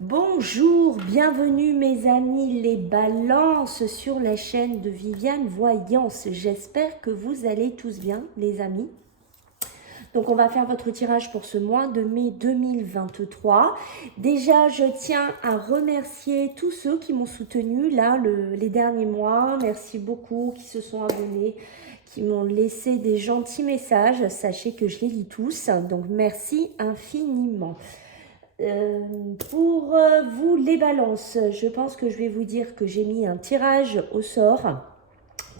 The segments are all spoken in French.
Bonjour, bienvenue mes amis les balances sur la chaîne de Viviane Voyance. J'espère que vous allez tous bien les amis. Donc on va faire votre tirage pour ce mois de mai 2023. Déjà je tiens à remercier tous ceux qui m'ont soutenu là les derniers mois. Merci beaucoup qui se sont abonnés, qui m'ont laissé des gentils messages. Sachez que je les lis tous, donc merci infiniment. Pour vous les balances, je pense que je vais vous dire que j'ai mis un tirage au sort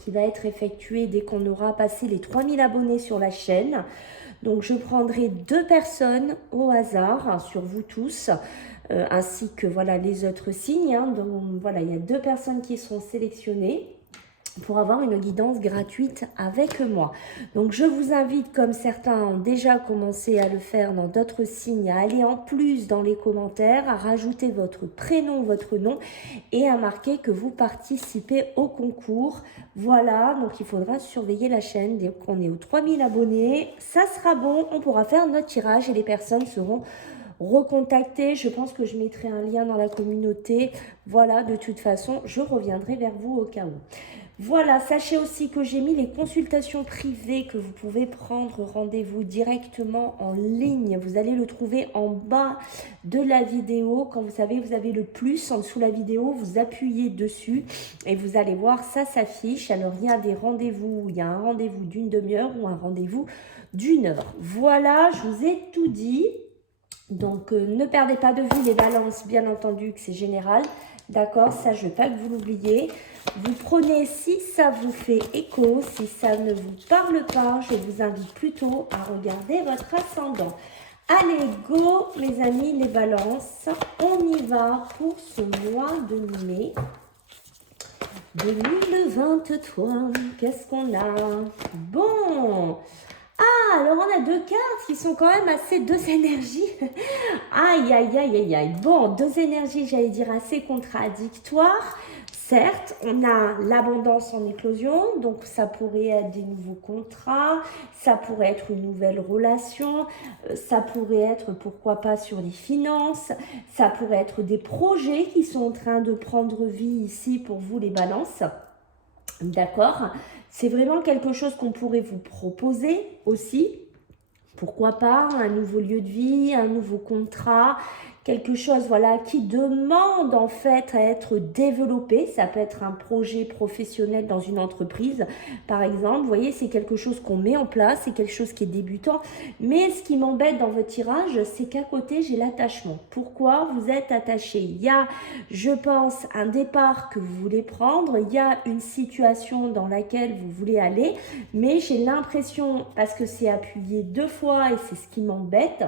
qui va être effectué dès qu'on aura passé les 3000 abonnés sur la chaîne. Donc je prendrai 2 personnes au hasard sur vous tous, ainsi que voilà les autres signes. Donc voilà, il y a 2 personnes qui seront sélectionnées pour avoir une guidance gratuite avec moi. Donc je vous invite, comme certains ont déjà commencé à le faire dans d'autres signes, à aller en plus dans les commentaires, à rajouter votre prénom, votre nom et à marquer que vous participez au concours. Voilà, donc il faudra surveiller la chaîne dès qu'on est aux 3000 abonnés. Ça sera bon, on pourra faire notre tirage et les personnes seront recontactées. Je pense que je mettrai un lien dans la communauté. Voilà, de toute façon, je reviendrai vers vous au cas où. Voilà, sachez aussi que j'ai mis les consultations privées que vous pouvez prendre rendez-vous directement en ligne. Vous allez le trouver en bas de la vidéo. Quand vous savez, vous avez le plus en dessous de la vidéo, vous appuyez dessus et vous allez voir, ça s'affiche. Alors, il y a des rendez-vous, il y a un rendez-vous d'une demi-heure ou un rendez-vous d'une heure. Voilà, je vous ai tout dit. Donc, ne perdez pas de vue les balances, bien entendu que c'est général. D'accord, ça je ne veux pas que vous l'oubliez. Vous prenez si ça vous fait écho, si ça ne vous parle pas, je vous invite plutôt à regarder votre ascendant. Allez, go mes amis les balances, on y va pour ce mois de mai 2023. Qu'est-ce qu'on a? Bon, alors on a 2 cartes qui sont quand même assez 2 énergies. Aïe, aïe, aïe, aïe, aïe. Bon, 2 énergies, j'allais dire assez contradictoires. Certes, on a l'abondance en éclosion, donc ça pourrait être des nouveaux contrats, ça pourrait être une nouvelle relation, ça pourrait être, pourquoi pas, sur les finances, ça pourrait être des projets qui sont en train de prendre vie ici pour vous les balances. D'accord? C'est vraiment quelque chose qu'on pourrait vous proposer aussi. Pourquoi pas un nouveau lieu de vie, un nouveau contrat, quelque chose voilà qui demande en fait à être développé. Ça peut être un projet professionnel dans une entreprise par exemple. Vous voyez, c'est quelque chose qu'on met en place, c'est quelque chose qui est débutant. Mais ce qui m'embête dans votre tirage, c'est qu'à côté j'ai l'attachement. Pourquoi vous êtes attaché? Il y a, je pense, un départ que vous voulez prendre, il y a une situation dans laquelle vous voulez aller, mais j'ai l'impression, parce que c'est appuyé 2 fois et c'est ce qui m'embête,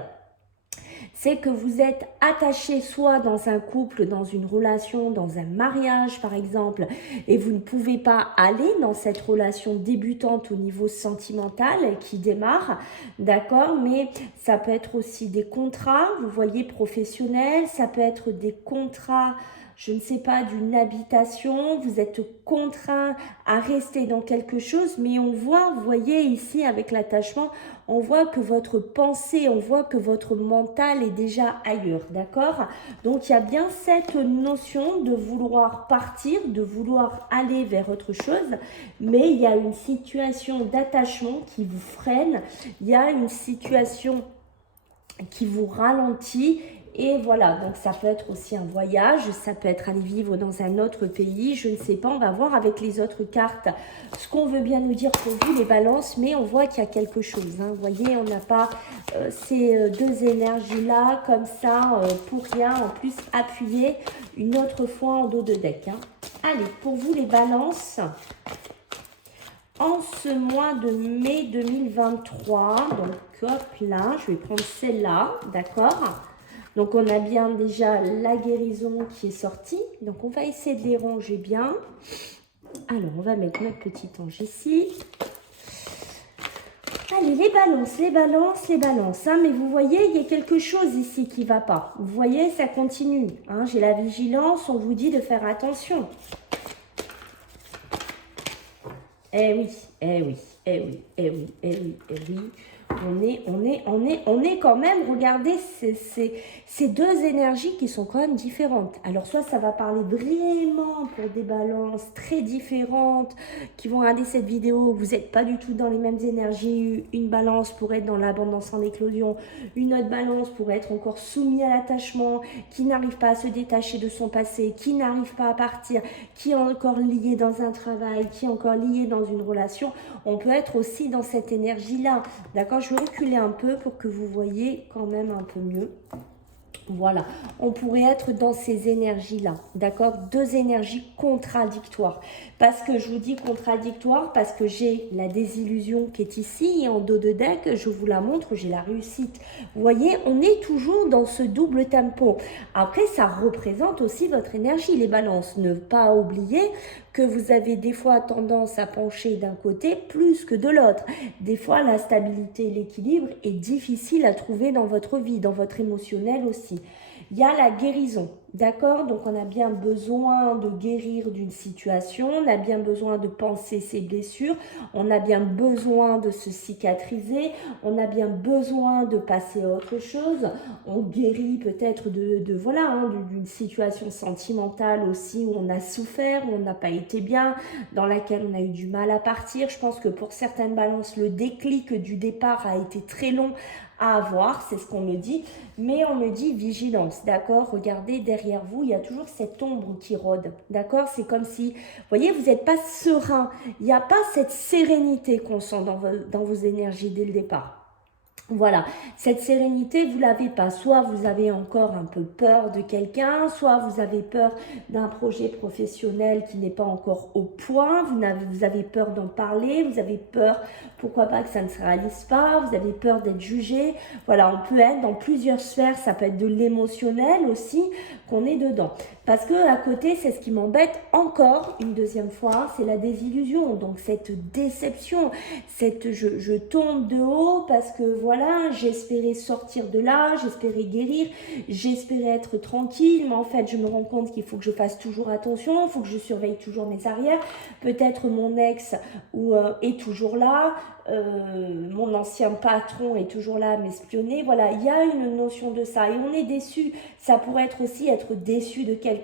c'est que vous êtes attaché soit dans un couple, dans une relation, dans un mariage par exemple, et vous ne pouvez pas aller dans cette relation débutante au niveau sentimental qui démarre, d'accord? Mais ça peut être aussi des contrats, vous voyez, professionnels, ça peut être des contrats, je ne sais pas, d'une habitation, vous êtes contraint à rester dans quelque chose, mais on voit, vous voyez ici avec l'attachement, on voit que votre pensée, on voit que votre mental est déjà ailleurs, d'accord? Donc il y a bien cette notion de vouloir partir, de vouloir aller vers autre chose, mais il y a une situation d'attachement qui vous freine, il y a une situation qui vous ralentit. Et voilà, donc ça peut être aussi un voyage, ça peut être aller vivre dans un autre pays, je ne sais pas, on va voir avec les autres cartes ce qu'on veut bien nous dire pour vous les balances, mais on voit qu'il y a quelque chose, hein. Vous voyez, on n'a pas ces 2 énergies-là comme ça, pour rien, en plus appuyé une autre fois en dos de deck, hein. Allez, pour vous les balances, en ce mois de mai 2023, donc hop là, je vais prendre celle-là, d'accord? Donc, on a bien déjà la guérison qui est sortie. Donc, on va essayer de les ranger bien. Alors, on va mettre notre petit ange ici. Allez, les balances, les balances, les balances. Hein, mais vous voyez, il y a quelque chose ici qui ne va pas. Vous voyez, ça continue. Hein, j'ai la vigilance, on vous dit de faire attention. Eh oui, eh oui, eh oui, eh oui, eh oui, eh oui. On est quand même, regardez, ces deux énergies qui sont quand même différentes. Alors, soit ça va parler vraiment pour des balances très différentes qui vont regarder cette vidéo, vous n'êtes pas du tout dans les mêmes énergies. Une balance pourrait être dans l'abondance en éclosion, une autre balance pourrait être encore soumise à l'attachement, qui n'arrive pas à se détacher de son passé, qui n'arrive pas à partir, qui est encore lié dans un travail, qui est encore lié dans une relation. On peut être aussi dans cette énergie-là, d'accord? Je vais reculer un peu pour que vous voyez quand même un peu mieux. Voilà, on pourrait être dans ces énergies-là, d'accord? Deux énergies contradictoires. Parce que je vous dis contradictoire, parce que j'ai la désillusion qui est ici, et en dos de deck, je vous la montre, j'ai la réussite. Vous voyez, on est toujours dans ce double tempo. Après, ça représente aussi votre énergie, les balances. Ne pas oublier que vous avez des fois tendance à pencher d'un côté plus que de l'autre. Des fois, la stabilité et l'équilibre est difficile à trouver dans votre vie, dans votre émotionnel aussi. Il y a la guérison, d'accord? Donc, on a bien besoin de guérir d'une situation, on a bien besoin de penser ses blessures, on a bien besoin de se cicatriser, on a bien besoin de passer à autre chose. On guérit peut-être d'une situation sentimentale aussi où on a souffert, où on n'a pas été bien, dans laquelle on a eu du mal à partir. Je pense que pour certaines balances, le déclic du départ a été très long à avoir, c'est ce qu'on me dit, mais on me dit vigilance, d'accord? Regardez derrière vous, il y a toujours cette ombre qui rôde, d'accord? C'est comme si, vous voyez, vous n'êtes pas serein, il n'y a pas cette sérénité qu'on sent dans vos énergies dès le départ. Voilà, cette sérénité, vous l'avez pas. Soit vous avez encore un peu peur de quelqu'un, soit vous avez peur d'un projet professionnel qui n'est pas encore au point, vous avez peur d'en parler, vous avez peur, pourquoi pas, que ça ne se réalise pas, vous avez peur d'être jugé. Voilà, on peut être dans plusieurs sphères, ça peut être de l'émotionnel aussi, qu'on est dedans. Parce que à côté, c'est ce qui m'embête encore une deuxième fois, c'est la désillusion. Donc cette déception, je tombe de haut parce que voilà, j'espérais sortir de là, j'espérais guérir, j'espérais être tranquille, mais en fait, je me rends compte qu'il faut que je fasse toujours attention, il faut que je surveille toujours mes arrières. Peut-être mon ex est toujours là, mon ancien patron est toujours là à m'espionner. Voilà, il y a une notion de ça et on est déçu. Ça pourrait être aussi être déçu de quelqu'un,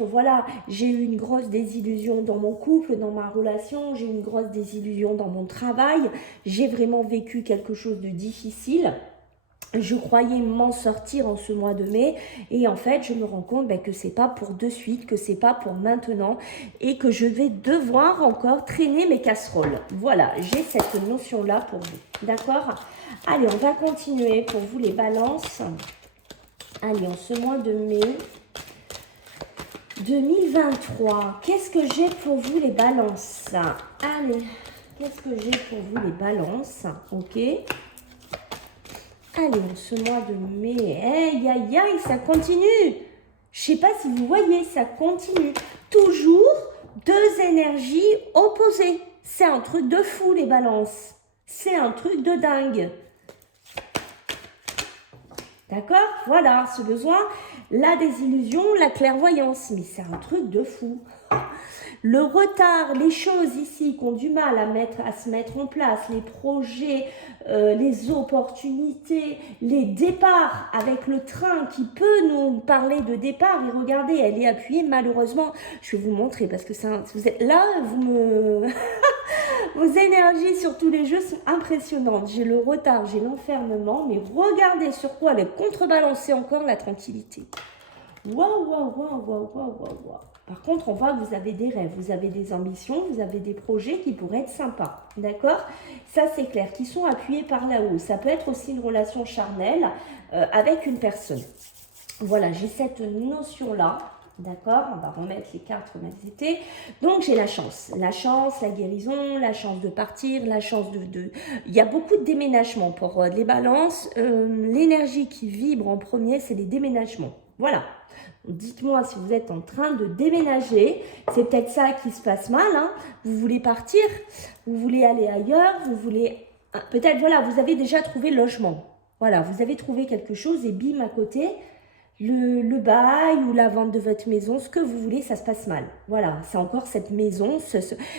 voilà, j'ai eu une grosse désillusion dans mon couple, dans ma relation, j'ai eu une grosse désillusion dans mon travail, j'ai vraiment vécu quelque chose de difficile. Je croyais m'en sortir en ce mois de mai et en fait je me rends compte que c'est pas pour de suite, que c'est pas pour maintenant et que je vais devoir encore traîner mes casseroles. Voilà, j'ai cette notion là pour vous, d'accord? Allez, on va continuer pour vous les balances. Allez, en ce mois de mai 2023, qu'est-ce que j'ai pour vous les balances? Allez, qu'est-ce que j'ai pour vous les balances? Ok. Allez, en ce mois de mai, aïe, aïe, aïe, ça continue. Je ne sais pas si vous voyez, ça continue. Toujours deux énergies opposées. C'est un truc de fou, les balances. C'est un truc de dingue. D'accord? Voilà, ce besoin, la désillusion, la clairvoyance. Mais c'est un truc de fou. Le retard, les choses ici qui ont du mal à se mettre en place, les projets, les opportunités, les départs avec le train qui peut nous parler de départ. Et regardez, elle est appuyée malheureusement. Je vais vous montrer parce que vous êtes là, vos énergies sur tous les jeux sont impressionnantes. J'ai le retard, j'ai l'enfermement, mais regardez sur quoi elle est contrebalancée encore la tranquillité. Waouh, waouh, waouh, waouh, waouh, waouh. Par contre, on voit que vous avez des rêves, vous avez des ambitions, vous avez des projets qui pourraient être sympas, d'accord? Ça, c'est clair, qui sont appuyés par là-haut. Ça peut être aussi une relation charnelle avec une personne. Voilà, j'ai cette notion-là, d'accord? On va remettre les cartes comme elles étaient. Donc, j'ai la chance, la guérison, la chance de partir, la chance Il y a beaucoup de déménagements pour les balances. L'énergie qui vibre en premier, c'est les déménagements. Voilà. Dites-moi si vous êtes en train de déménager, c'est peut-être ça qui se passe mal, hein. Vous voulez partir, vous voulez aller ailleurs, vous voulez... Peut-être, voilà, vous avez déjà trouvé le logement. Voilà, vous avez trouvé quelque chose et bim, à côté, le bail ou la vente de votre maison, ce que vous voulez, ça se passe mal. Voilà, c'est encore cette maison,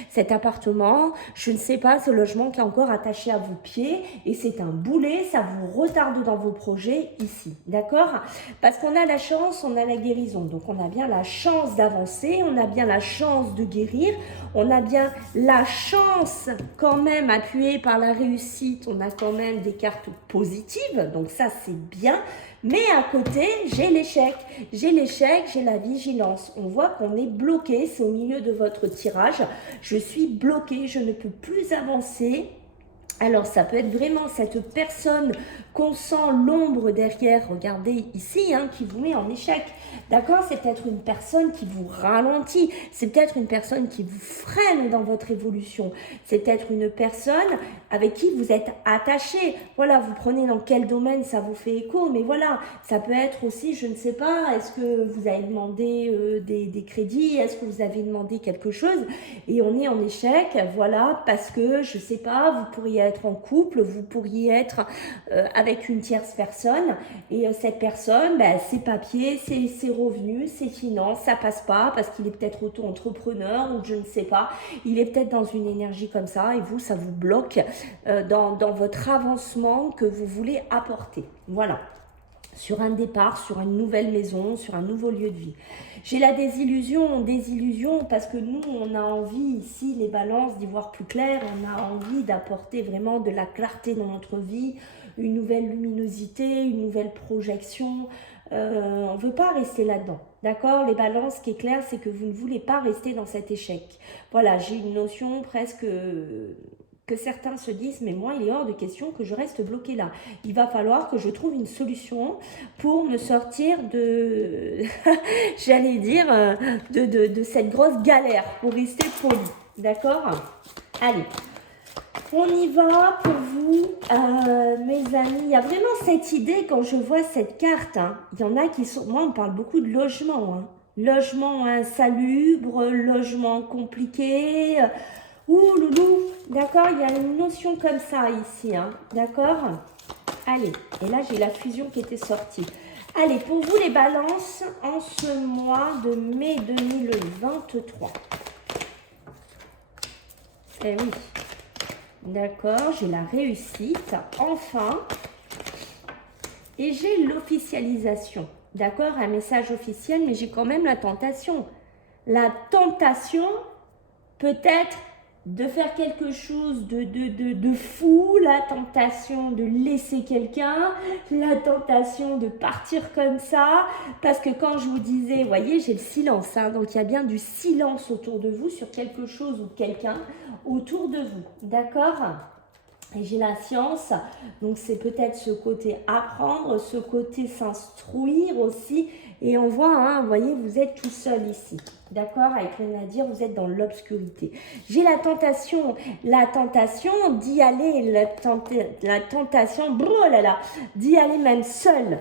cet appartement, je ne sais pas, ce logement qui est encore attaché à vos pieds et c'est un boulet, ça vous retarde dans vos projets ici, d'accord? Parce qu'on a la chance, on a la guérison, donc on a bien la chance d'avancer, on a bien la chance de guérir, on a bien la chance quand même appuyée par la réussite, on a quand même des cartes positives, donc ça c'est bien. Mais à côté, j'ai l'échec, j'ai la vigilance. On voit qu'on est bloqué, c'est au milieu de votre tirage. Je suis bloqué, je ne peux plus avancer. Alors, ça peut être vraiment cette personne qu'on sent l'ombre derrière, regardez ici, hein, qui vous met en échec. D'accord? C'est peut-être une personne qui vous ralentit. C'est peut-être une personne qui vous freine dans votre évolution. C'est peut-être une personne avec qui vous êtes attaché. Voilà, vous prenez dans quel domaine ça vous fait écho. Mais voilà, ça peut être aussi, je ne sais pas, est-ce que vous avez demandé des crédits? Est-ce que vous avez demandé quelque chose? Et on est en échec, voilà, parce que, je ne sais pas, vous pourriez être en couple, vous pourriez être avec une tierce personne et cette personne, ben, ses papiers, ses revenus, ses finances, ça passe pas parce qu'il est peut-être auto-entrepreneur ou je ne sais pas, il est peut-être dans une énergie comme ça et vous, ça vous bloque dans votre avancement que vous voulez apporter. Voilà. Sur un départ, sur une nouvelle maison, sur un nouveau lieu de vie. J'ai la désillusion, parce que nous, on a envie ici, les balances, d'y voir plus clair, on a envie d'apporter vraiment de la clarté dans notre vie, une nouvelle luminosité, une nouvelle projection. On ne veut pas rester là-dedans, d'accord? Les balances, ce qui est clair, c'est que vous ne voulez pas rester dans cet échec. Voilà, j'ai une notion presque... que certains se disent, mais moi, il est hors de question que je reste bloqué là. Il va falloir que je trouve une solution pour me sortir de, j'allais dire, de cette grosse galère, pour rester poli. D'accord? Allez, on y va pour vous, mes amis. Il y a vraiment cette idée, quand je vois cette carte, hein, il y en a qui sont... Moi, on parle beaucoup de logement. Hein. Logement insalubre, logement compliqué... Ouh, loulou, d'accord, il y a une notion comme ça ici, hein, d'accord? Allez, et là, j'ai la fusion qui était sortie. Allez, pour vous, les balances, en ce mois de mai 2023. Eh oui, d'accord, j'ai la réussite, enfin, et j'ai l'officialisation. D'accord, un message officiel, mais j'ai quand même la tentation. La tentation, peut-être, de faire quelque chose de fou, la tentation de laisser quelqu'un, la tentation de partir comme ça, parce que quand je vous disais, vous voyez, j'ai le silence, hein, donc il y a bien du silence autour de vous sur quelque chose ou quelqu'un autour de vous, d'accord? Et j'ai la science, donc c'est peut-être ce côté apprendre, ce côté s'instruire aussi. Et on voit, hein, vous voyez, vous êtes tout seul ici. D'accord? Avec rien à dire, vous êtes dans l'obscurité. J'ai la tentation d'y aller, la tentation, oh là là, d'y aller même seul.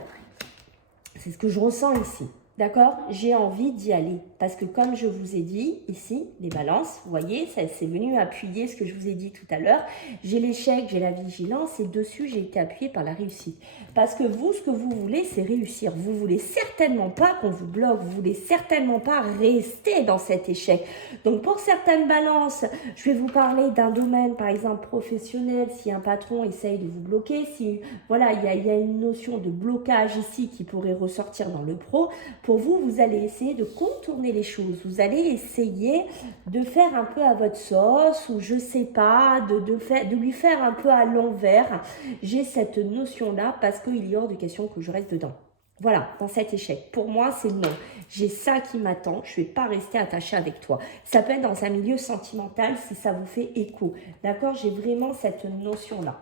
C'est ce que je ressens ici. D'accord? J'ai envie d'y aller. Parce que comme je vous ai dit, ici, les balances, vous voyez, ça c'est venu appuyer ce que je vous ai dit tout à l'heure. J'ai l'échec, j'ai la vigilance et dessus, j'ai été appuyée par la réussite. Parce que vous, ce que vous voulez, c'est réussir. Vous voulez certainement pas qu'on vous bloque. Vous voulez certainement pas rester dans cet échec. Donc, pour certaines balances, je vais vous parler d'un domaine, par exemple, professionnel. Si un patron essaye de vous bloquer, si, voilà, il y a une notion de blocage ici qui pourrait ressortir dans le pro. Pour vous, vous allez essayer de contourner les choses. Vous allez essayer de faire un peu à votre sauce ou je sais pas, de lui faire un peu à l'envers. J'ai cette notion-là parce qu'il est hors de question que je reste dedans. Voilà, dans cet échec. Pour moi, c'est non. J'ai ça qui m'attend. Je ne vais pas rester attachée avec toi. Ça peut être dans un milieu sentimental si ça vous fait écho. D'accord? J'ai vraiment cette notion-là.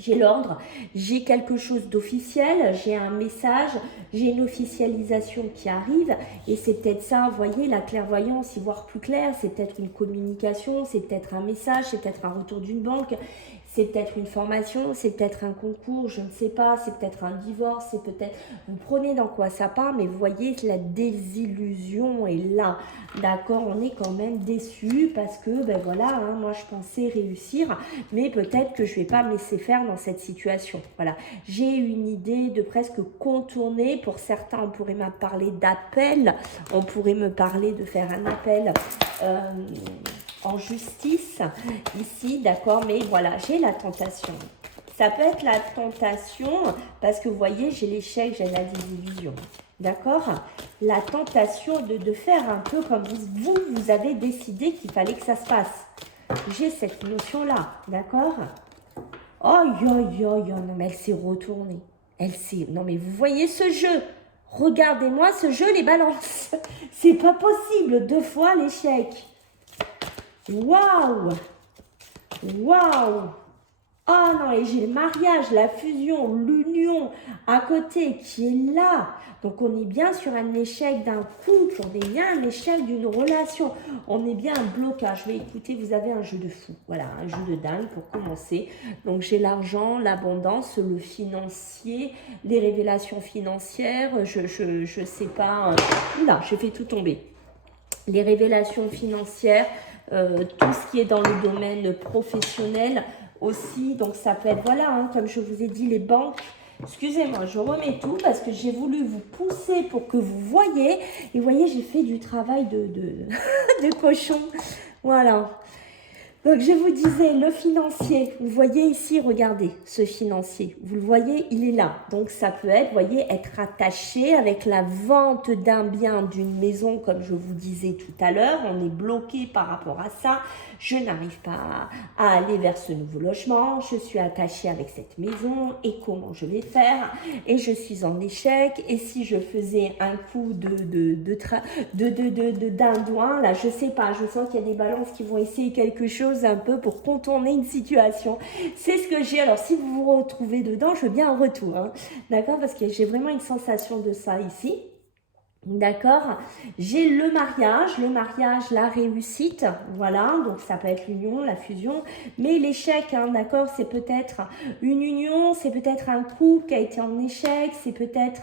J'ai l'ordre, j'ai quelque chose d'officiel, j'ai un message, j'ai une officialisation qui arrive et c'est peut-être ça, vous voyez, la clairvoyance, y voir plus clair, c'est peut-être une communication, c'est peut-être un message, c'est peut-être un retour d'une banque, C'est peut-être une formation, c'est peut-être un concours, je ne sais pas, c'est peut-être un divorce, c'est peut-être... Vous prenez dans quoi ça part, mais vous voyez, la désillusion est là. D'accord, on est quand même déçu parce que, ben voilà, hein, moi je pensais réussir, mais peut-être que je ne vais pas me laisser faire dans cette situation. Voilà, j'ai une idée de presque contourner. Pour certains, on pourrait me parler d'appel, on pourrait me parler de faire un appel en justice ici, d'accord, mais voilà, j'ai la tentation. Ça peut être la tentation parce que vous voyez, j'ai l'échec, j'ai la désillusion. D'accord? La tentation de faire un peu comme vous avez décidé qu'il fallait que ça se passe. J'ai cette notion-là. D'accord? Oh, non, mais elle s'est retournée. Elle s'est... Non, mais vous voyez ce jeu? Regardez-moi ce jeu, les balances. C'est pas possible. 2 fois l'échec. Waouh! Waouh! Oh non, et j'ai le mariage, la fusion, l'union à côté qui est là. Donc on est bien sur un échec d'un couple, on est bien un échec d'une relation, on est bien un blocage. Mais écoutez, vous avez un jeu de fou, voilà, un jeu de dingue pour commencer. Donc j'ai l'argent, l'abondance, le financier, les révélations financières, je sais pas, là, j'ai fait tout tomber. Les révélations financières, tout ce qui est dans le domaine professionnel, aussi, donc ça peut être, voilà, hein, comme je vous ai dit, les banques. Excusez-moi, je remets tout parce que j'ai voulu vous pousser pour que vous voyez. Et vous voyez, j'ai fait du travail de cochon. Voilà. Donc, je vous disais, le financier, vous voyez ici, regardez, ce financier, vous le voyez, il est là. Donc, ça peut être, vous voyez, être attaché avec la vente d'un bien, d'une maison, comme je vous disais tout à l'heure. On est bloqué par rapport à ça. Je n'arrive pas à aller vers ce nouveau logement. Je suis attachée avec cette maison. Et comment je vais faire? Et je suis en échec. Et si je faisais un coup d'indouin, là, je sais pas, je sens qu'il y a des balances qui vont essayer quelque chose un peu pour contourner une situation. C'est ce que j'ai. Alors, si vous vous retrouvez dedans, je veux bien un retour. Hein. D'accord? Parce que j'ai vraiment une sensation de ça ici. D'accord? J'ai le mariage, la réussite, voilà, donc ça peut être l'union, la fusion, mais l'échec, hein, d'accord, c'est peut-être une union, c'est peut-être un couple qui a été en échec, c'est peut-être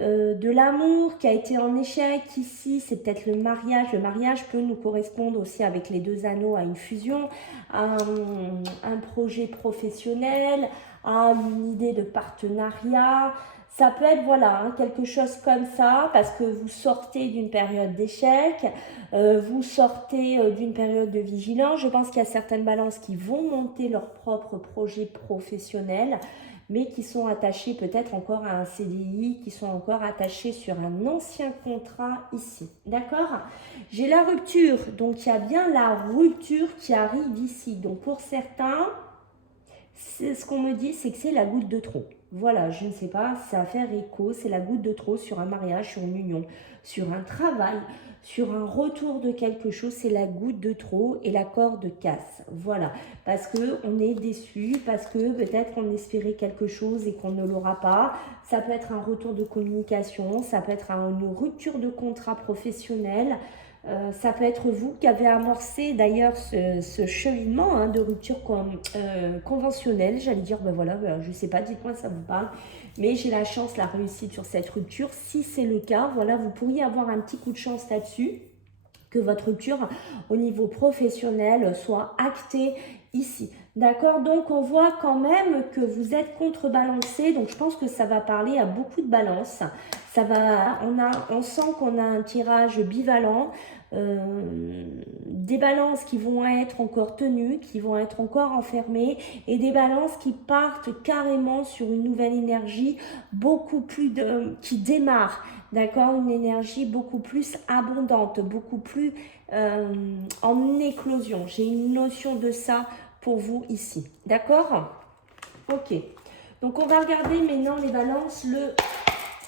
de l'amour qui a été en échec ici, c'est peut-être le mariage peut nous correspondre aussi avec les 2 anneaux à une fusion, à un projet professionnel, à une idée de partenariat. Ça peut être, voilà, hein, quelque chose comme ça, parce que vous sortez d'une période d'échec, vous sortez d'une période de vigilance. Je pense qu'il y a certaines balances qui vont monter leur propre projet professionnel, mais qui sont attachées peut-être encore à un CDI, qui sont encore attachées sur un ancien contrat ici. D'accord? J'ai la rupture, donc il y a bien la rupture qui arrive ici. Donc pour certains, ce qu'on me dit, c'est que c'est la goutte de trop. Voilà, je ne sais pas, ça va faire écho, c'est la goutte de trop sur un mariage, sur une union, sur un travail, sur un retour de quelque chose, c'est la goutte de trop et la corde casse. Voilà, parce qu'on est déçu, parce que peut-être on espérait quelque chose et qu'on ne l'aura pas. Ça peut être un retour de communication, ça peut être une rupture de contrat professionnel. Ça peut être vous qui avez amorcé d'ailleurs ce cheminement hein, de rupture conventionnelle. J'allais dire, ben voilà, je ne sais pas, dites-moi ça vous parle. Mais j'ai la chance, la réussite sur cette rupture. Si c'est le cas, voilà, vous pourriez avoir un petit coup de chance là-dessus. Que votre rupture au niveau professionnel soit actée ici. D'accord? Donc, on voit quand même que vous êtes contrebalancé. Donc, je pense que ça va parler à beaucoup de balances. Ça va, on sent qu'on a un tirage bivalent. Des balances qui vont être encore tenues, qui vont être encore enfermées et des balances qui partent carrément sur une nouvelle énergie beaucoup plus qui démarre, d'accord, une énergie beaucoup plus abondante, beaucoup plus en éclosion. J'ai une notion de ça pour vous ici, d'accord? Ok, donc on va regarder maintenant les balances, le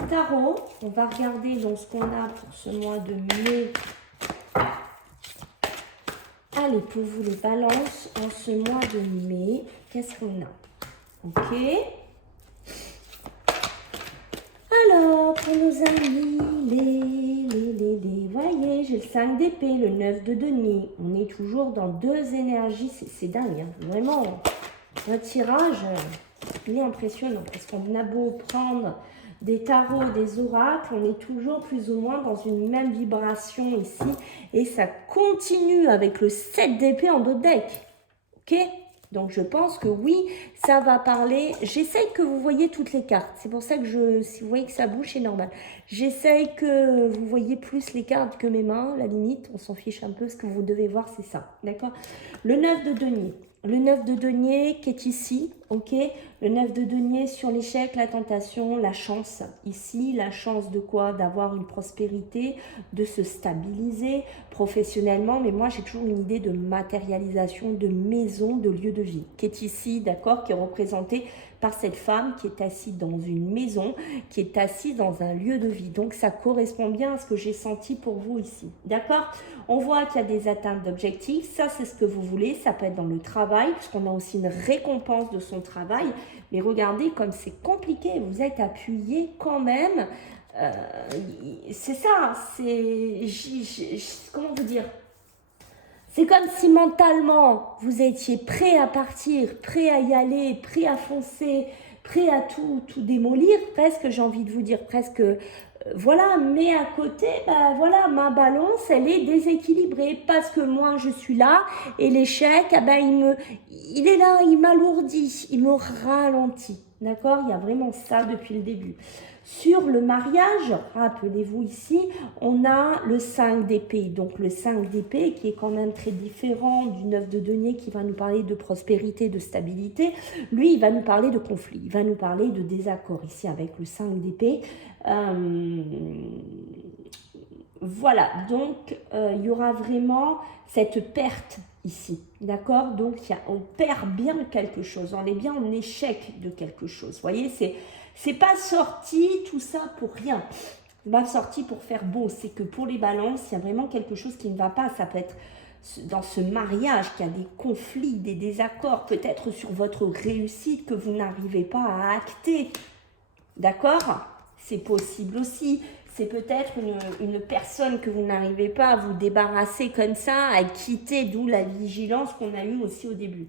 tarot. On va regarder donc ce qu'on a pour ce mois de mai. Allez, pour vous les balances, en ce mois de mai, qu'est-ce qu'on a? Ok. Alors, pour nos amis, les voyez, j'ai le 5 d'épée, le 9 de denier. On est toujours dans 2 énergies, c'est dingue, hein, vraiment. Votre tirage, il est impressionnant parce qu'on a beau prendre des tarots, des oracles, on est toujours plus ou moins dans une même vibration ici. Et ça continue avec le 7 d'épée en dos de deck. Ok? Donc je pense que oui, ça va parler. J'essaye que vous voyez toutes les cartes. C'est pour ça que si vous voyez que ça bouge, c'est normal. J'essaye que vous voyez plus les cartes que mes mains, la limite. On s'en fiche un peu. Ce que vous devez voir, c'est ça. D'accord? Le 9 de denier. Le 9 de denier qui est ici, ok? Le 9 de denier sur l'échec, la tentation, la chance. Ici, la chance de quoi? D'avoir une prospérité, de se stabiliser professionnellement. Mais moi, j'ai toujours une idée de matérialisation, de maison, de lieu de vie, qui est ici, d'accord? Qui est représentée par cette femme qui est assise dans une maison, qui est assise dans un lieu de vie. Donc, ça correspond bien à ce que j'ai senti pour vous ici, d'accord? On voit qu'il y a des atteintes d'objectifs. Ça, c'est ce que vous voulez. Ça peut être dans le travail, puisqu'on a aussi une récompense de son travail. Mais regardez comme c'est compliqué. Vous êtes appuyé quand même. C'est ça. C'est... comment vous dire? C'est comme si mentalement, vous étiez prêt à partir, prêt à y aller, prêt à foncer, prêt à tout démolir, presque, j'ai envie de vous dire, presque, voilà. Mais à côté, ben voilà, ma balance, elle est déséquilibrée parce que moi, je suis là et l'échec, ben, il est là, il m'alourdit, il me ralentit. D'accord? Il y a vraiment ça depuis le début. Sur le mariage, rappelez-vous ici, on a le 5 d'épée. Donc le 5 d'épée qui est quand même très différent du 9 de denier qui va nous parler de prospérité, de stabilité. Lui, il va nous parler de conflit, il va nous parler de désaccord ici avec le 5 d'épée. Voilà, donc il y aura vraiment cette perte ici, d'accord? Donc on perd bien quelque chose, on est bien en échec de quelque chose. Vous voyez, c'est pas sorti tout ça pour rien. C'est pas sorti pour faire beau. C'est que pour les balances, il y a vraiment quelque chose qui ne va pas. Ça peut être dans ce mariage qu'il y a des conflits, des désaccords, peut-être sur votre réussite que vous n'arrivez pas à acter. D'accord? C'est possible aussi. C'est peut-être une personne que vous n'arrivez pas à vous débarrasser comme ça, à quitter, d'où la vigilance qu'on a eue aussi au début.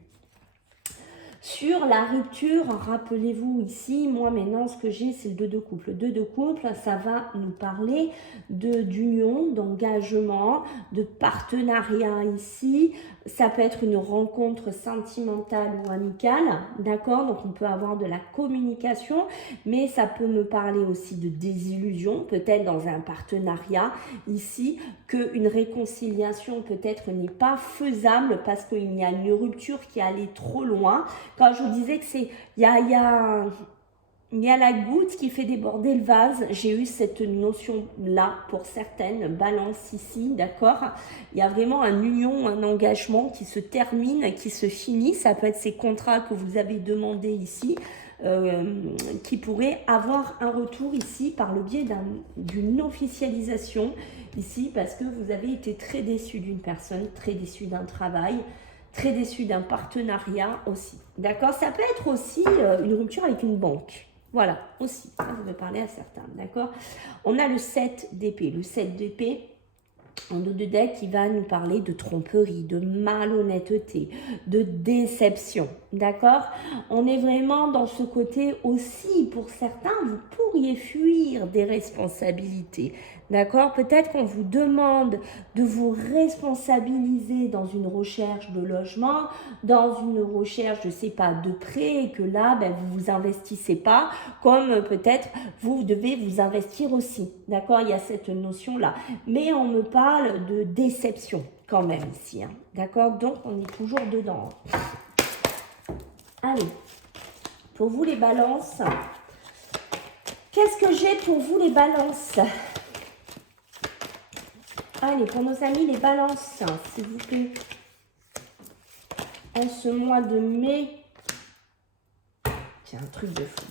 Sur la rupture, rappelez-vous ici, moi maintenant ce que j'ai c'est le 2 de couple. Le 2 de couple, ça va nous parler d'union, d'engagement, de partenariat ici. Ça peut être une rencontre sentimentale ou amicale, d'accord? Donc on peut avoir de la communication, mais ça peut me parler aussi de désillusion, peut-être dans un partenariat ici, qu'une réconciliation peut-être n'est pas faisable parce qu'il y a une rupture qui est allée trop loin. Quand je vous disais que il y a la goutte qui fait déborder le vase, j'ai eu cette notion-là pour certaines balances ici, d'accord? Il y a vraiment une union, un engagement qui se termine, qui se finit. Ça peut être ces contrats que vous avez demandés ici, qui pourraient avoir un retour ici par le biais d'une officialisation ici, parce que vous avez été très déçu d'une personne, très déçu d'un travail, très déçu d'un partenariat aussi. D'accord? Ça peut être aussi une rupture avec une banque. Voilà, aussi, ça je vais parler à certains, d'accord? On a le 7 d'épée. Le 7 d'épée, en dos de deck, il va nous parler de tromperie, de malhonnêteté, de déception, d'accord? On est vraiment dans ce côté aussi, pour certains, vous pourriez fuir des responsabilités, d'accord? Peut-être qu'on vous demande de vous responsabiliser dans une recherche de logement, dans une recherche, je ne sais pas, de prêt, et que là, ben, vous ne vous investissez pas, comme peut-être vous devez vous investir aussi, d'accord? Il y a cette notion-là. Mais on me parle de déception quand même ici, hein, d'accord? Donc, on est toujours dedans. Allez, pour vous les balances, qu'est-ce que j'ai pour vous les balances? Allez, pour nos amis les balances, s'il vous plaît. En ce mois de mai, c'est un truc de fou.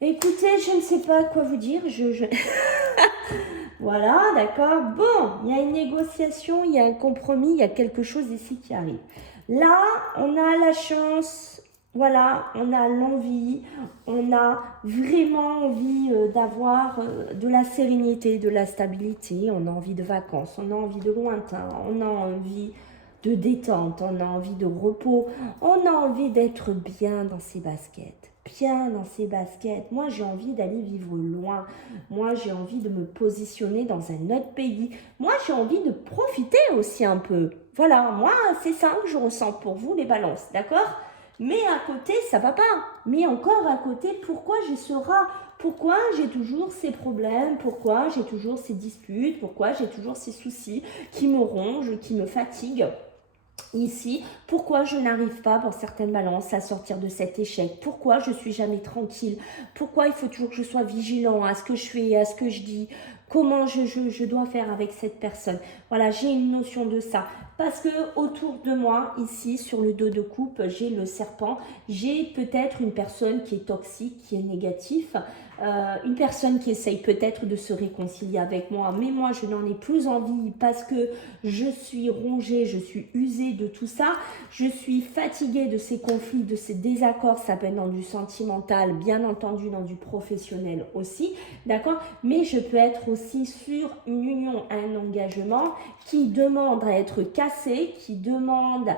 Écoutez, je ne sais pas quoi vous dire. Voilà, d'accord. Bon, il y a une négociation, il y a un compromis, il y a quelque chose ici qui arrive. Là, on a la chance, voilà, on a l'envie, on a vraiment envie d'avoir de la sérénité, de la stabilité, on a envie de vacances, on a envie de lointain, on a envie de détente, on a envie de repos, on a envie d'être bien dans ses baskets. Bien dans ses baskets. Moi, j'ai envie d'aller vivre loin. Moi, j'ai envie de me positionner dans un autre pays. Moi, j'ai envie de profiter aussi un peu. Voilà, moi, c'est ça que je ressens pour vous, les balances, d'accord? Mais à côté, ça va pas. Mais encore à côté, pourquoi j'ai ce rat? Pourquoi j'ai toujours ces problèmes? Pourquoi j'ai toujours ces disputes? Pourquoi j'ai toujours ces soucis qui me rongent, qui me fatiguent? Ici, pourquoi je n'arrive pas pour certaines balances à sortir de cet échec? Pourquoi je suis jamais tranquille? Pourquoi il faut toujours que je sois vigilant à ce que je fais, à ce que je dis? Comment je dois faire avec cette personne? Voilà, j'ai une notion de ça. Parce que autour de moi, ici, sur le dos de coupe, j'ai le serpent. J'ai peut-être une personne qui est toxique, qui est négative. Une personne qui essaye peut-être de se réconcilier avec moi, mais moi je n'en ai plus envie parce que je suis rongée, je suis usée de tout ça, je suis fatiguée de ces conflits, de ces désaccords, ça peut être dans du sentimental, bien entendu dans du professionnel aussi, d'accord, mais je peux être aussi sur une union, un engagement qui demande à être cassé, qui demande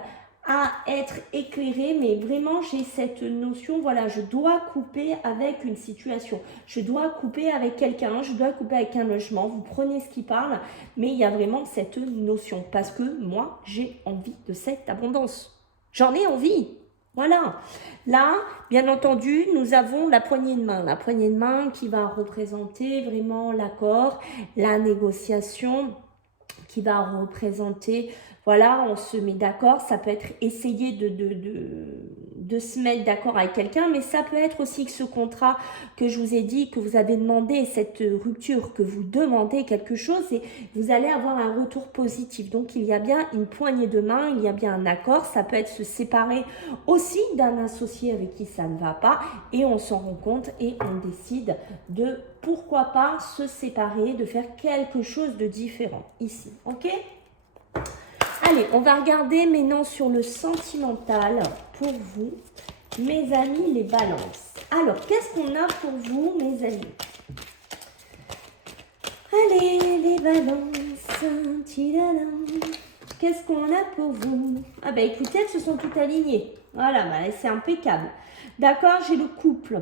à être éclairé, mais vraiment j'ai cette notion, voilà, je dois couper avec une situation, je dois couper avec quelqu'un, je dois couper avec un logement, vous prenez ce qui parle, mais il y a vraiment cette notion, parce que moi j'ai envie de cette abondance, j'en ai envie, voilà. Là, bien entendu, nous avons la poignée de main qui va représenter vraiment l'accord, la négociation, qui va représenter, voilà, on se met d'accord, ça peut être essayer de se mettre d'accord avec quelqu'un, mais ça peut être aussi que ce contrat que je vous ai dit, que vous avez demandé, cette rupture, que vous demandez quelque chose et vous allez avoir un retour positif. Donc il y a bien une poignée de main, il y a bien un accord, ça peut être se séparer aussi d'un associé avec qui ça ne va pas et on s'en rend compte et on décide de pourquoi pas se séparer, de faire quelque chose de différent ici, ok? Allez, on va regarder maintenant sur le sentimental pour vous, mes amis les balances. Alors, qu'est-ce qu'on a pour vous, mes amis? Allez, les balances, tidadam. Qu'est-ce qu'on a pour vous? Ah ben écoutez, elles se sont toutes alignées. Voilà, bah, c'est impeccable. D'accord, j'ai le couple.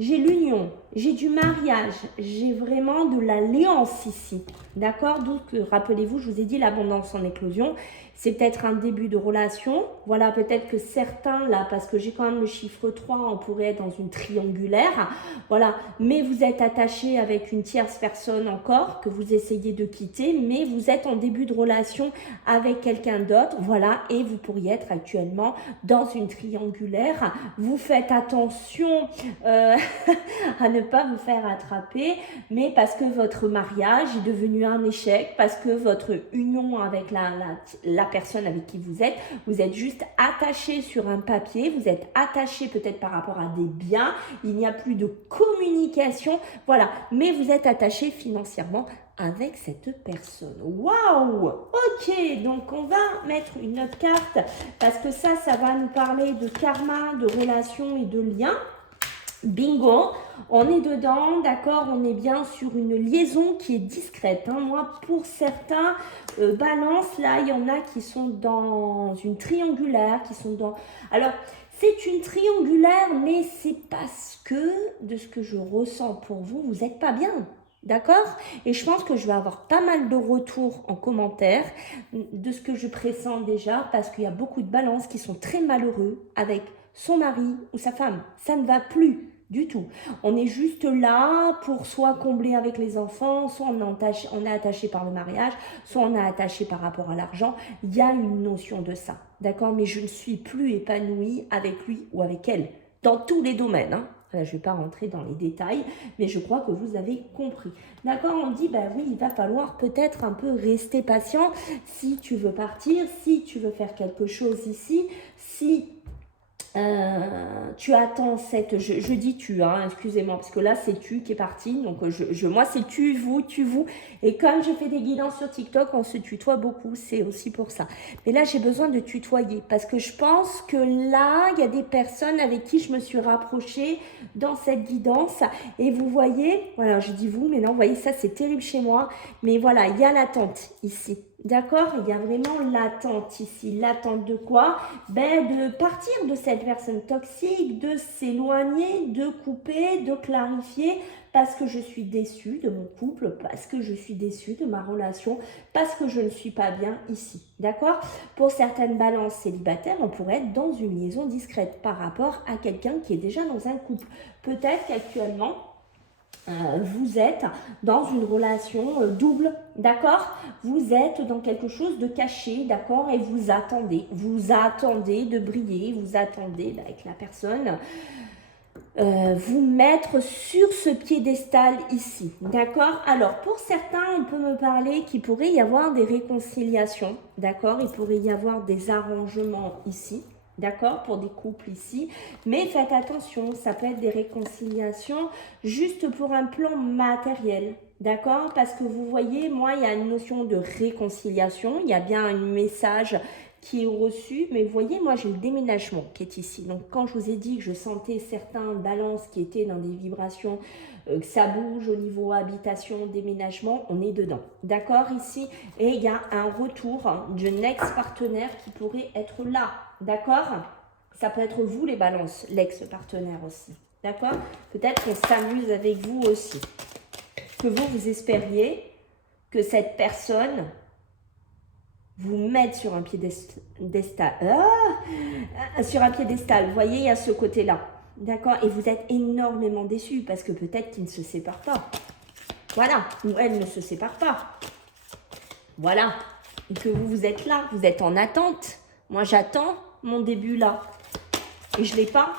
J'ai l'union, j'ai du mariage, j'ai vraiment de l'alliance ici. D'accord? Donc, rappelez-vous, je vous ai dit l'abondance en éclosion. C'est peut-être un début de relation. Voilà, peut-être que certains, là, parce que j'ai quand même le chiffre 3, on pourrait être dans une triangulaire. Voilà, mais vous êtes attaché avec une tierce personne encore, que vous essayez de quitter, mais vous êtes en début de relation avec quelqu'un d'autre. Voilà, et vous pourriez être actuellement dans une triangulaire. Vous faites attention à ne pas vous faire attraper, mais parce que votre mariage est devenu un échec, parce que votre union avec la personne avec qui vous êtes juste attaché sur un papier, vous êtes attaché peut-être par rapport à des biens, il n'y a plus de communication, voilà, mais vous êtes attaché financièrement avec cette personne. Waouh! Ok, donc on va mettre une autre carte parce que ça va nous parler de karma, de relations et de liens. Bingo, on est dedans, d'accord, on est bien sur une liaison qui est discrète. Hein. Moi, pour certains balances, là, il y en a qui sont dans une triangulaire, qui sont dans... Alors, c'est une triangulaire, mais c'est parce que, de ce que je ressens pour vous, vous n'êtes pas bien. D'accord? Et je pense que je vais avoir pas mal de retours en commentaire de ce que je pressens déjà, parce qu'il y a beaucoup de balances qui sont très malheureux avec son mari ou sa femme. Ça ne va plus du tout. On est juste là pour soit combler avec les enfants, soit on est attaché par le mariage, soit on est attaché par rapport à l'argent. Il y a une notion de ça. D'accord? Mais je ne suis plus épanouie avec lui ou avec elle. Dans tous les domaines, hein. Je ne vais pas rentrer dans les détails, mais je crois que vous avez compris. D'accord, on dit, bah oui, il va falloir peut-être un peu rester patient si tu veux partir, si tu veux faire quelque chose ici, si tu attends cette... Je dis tu, hein, excusez-moi, parce que là, c'est tu qui est parti. Donc, moi, c'est tu, vous. Et comme je fais des guidances sur TikTok, on se tutoie beaucoup. C'est aussi pour ça. Mais là, j'ai besoin de tutoyer parce que je pense que là, il y a des personnes avec qui je me suis rapprochée dans cette guidance. Et vous voyez, voilà, je dis vous, mais non, vous voyez, ça, c'est terrible chez moi. Mais voilà, il y a l'attente ici. D'accord? Il y a vraiment l'attente ici. L'attente de quoi? Ben, de partir de cette personne toxique, de s'éloigner, de couper, de clarifier, parce que je suis déçue de mon couple, parce que je suis déçue de ma relation, parce que je ne suis pas bien ici. D'accord? Pour certaines balances célibataires, on pourrait être dans une liaison discrète par rapport à quelqu'un qui est déjà dans un couple. Peut-être qu'actuellement, vous êtes dans une relation double, d'accord? Vous êtes dans quelque chose de caché, d'accord? Et vous attendez de briller, vous attendez avec la personne, vous mettre sur ce piédestal ici, d'accord? Alors, pour certains, on peut me parler qu'il pourrait y avoir des réconciliations, d'accord? Il pourrait y avoir des arrangements ici. D'accord, pour des couples ici, mais faites attention, ça peut être des réconciliations juste pour un plan matériel, d'accord? Parce que vous voyez, moi, il y a une notion de réconciliation, il y a bien un message qui est reçu, mais vous voyez, moi, j'ai le déménagement qui est ici. Donc, quand je vous ai dit que je sentais certains balances qui étaient dans des vibrations, que ça bouge au niveau habitation, déménagement, on est dedans, d'accord, ici? Et il y a un retour d'un ex-partenaire qui pourrait être là. D'accord? Ça peut être vous les balances, l'ex-partenaire aussi. D'accord? Peut-être qu'on s'amuse avec vous aussi. Que vous espériez que cette personne vous mette sur un piédestal. Sur un piédestal. Vous voyez, il y a ce côté-là. D'accord? Et vous êtes énormément déçus parce que peut-être qu'il ne se sépare pas. Voilà. Ou elle ne se sépare pas. Voilà. Et que vous êtes là. Vous êtes en attente. Moi, j'attends mon début là. Et je ne l'ai pas.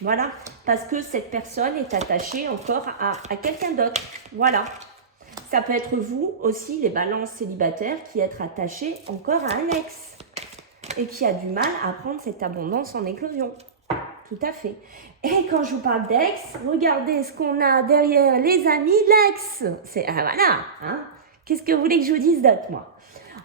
Voilà. Parce que cette personne est attachée encore à quelqu'un d'autre. Voilà. Ça peut être vous aussi, les balances célibataires, qui êtes attachés encore à un ex. Et qui a du mal à prendre cette abondance en éclosion. Tout à fait. Et quand je vous parle d'ex, regardez ce qu'on a derrière les amis de l'ex. C'est, voilà. Hein. Qu'est-ce que vous voulez que je vous dise d'autre, moi?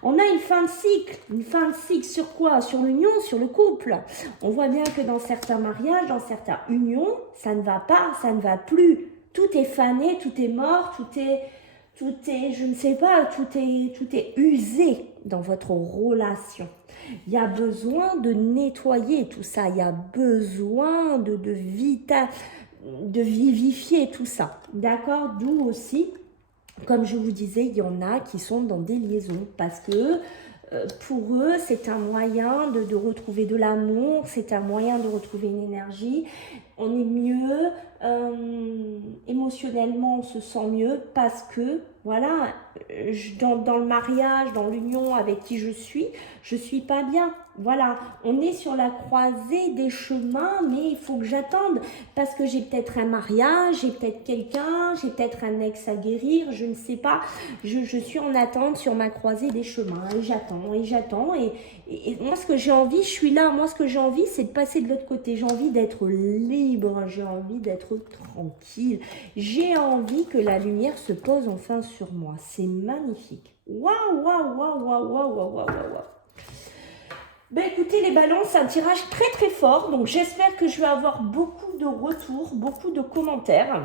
On a une fin de cycle. Une fin de cycle sur quoi? Sur l'union, sur le couple. On voit bien que dans certains mariages, dans certaines unions, ça ne va pas, ça ne va plus. Tout est fané, tout est mort, tout est, je ne sais pas, tout est usé dans votre relation. Il y a besoin de nettoyer tout ça. Il y a besoin de vivifier tout ça. D'accord? D'où aussi, comme je vous disais, il y en a qui sont dans des liaisons parce que pour eux, c'est un moyen de retrouver de l'amour, c'est un moyen de retrouver une énergie. On est mieux, émotionnellement, on se sent mieux parce que, voilà, dans le mariage, dans l'union avec qui je suis pas bien. Voilà, on est sur la croisée des chemins, mais il faut que j'attende parce que j'ai peut-être un mariage, j'ai peut-être quelqu'un, j'ai peut-être un ex à guérir, je ne sais pas. Je suis en attente sur ma croisée des chemins et j'attends. Et moi, ce que j'ai envie, je suis là. Moi, ce que j'ai envie, c'est de passer de l'autre côté. J'ai envie d'être libre, j'ai envie d'être tranquille. J'ai envie que la lumière se pose enfin sur moi. C'est magnifique. Waouh, waouh, waouh, waouh, waouh, waouh, waouh, waouh. Ben écoutez les balances, c'est un tirage très très fort, donc j'espère que je vais avoir beaucoup de retours, beaucoup de commentaires.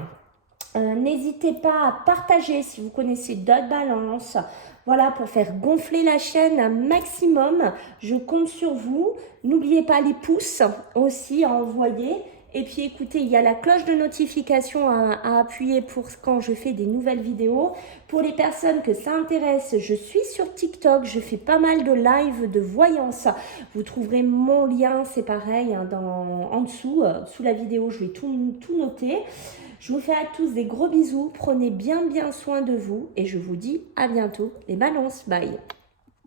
N'hésitez pas à partager si vous connaissez d'autres balances, voilà, pour faire gonfler la chaîne un maximum. Je compte sur vous. N'oubliez pas les pouces aussi à envoyer. Et puis écoutez, il y a la cloche de notification à appuyer pour quand je fais des nouvelles vidéos. Pour les personnes que ça intéresse, je suis sur TikTok, je fais pas mal de live de voyance. Vous trouverez mon lien, c'est pareil, hein, en dessous, sous la vidéo, je vais tout noter. Je vous fais à tous des gros bisous, prenez bien soin de vous et je vous dis à bientôt les balances, bye.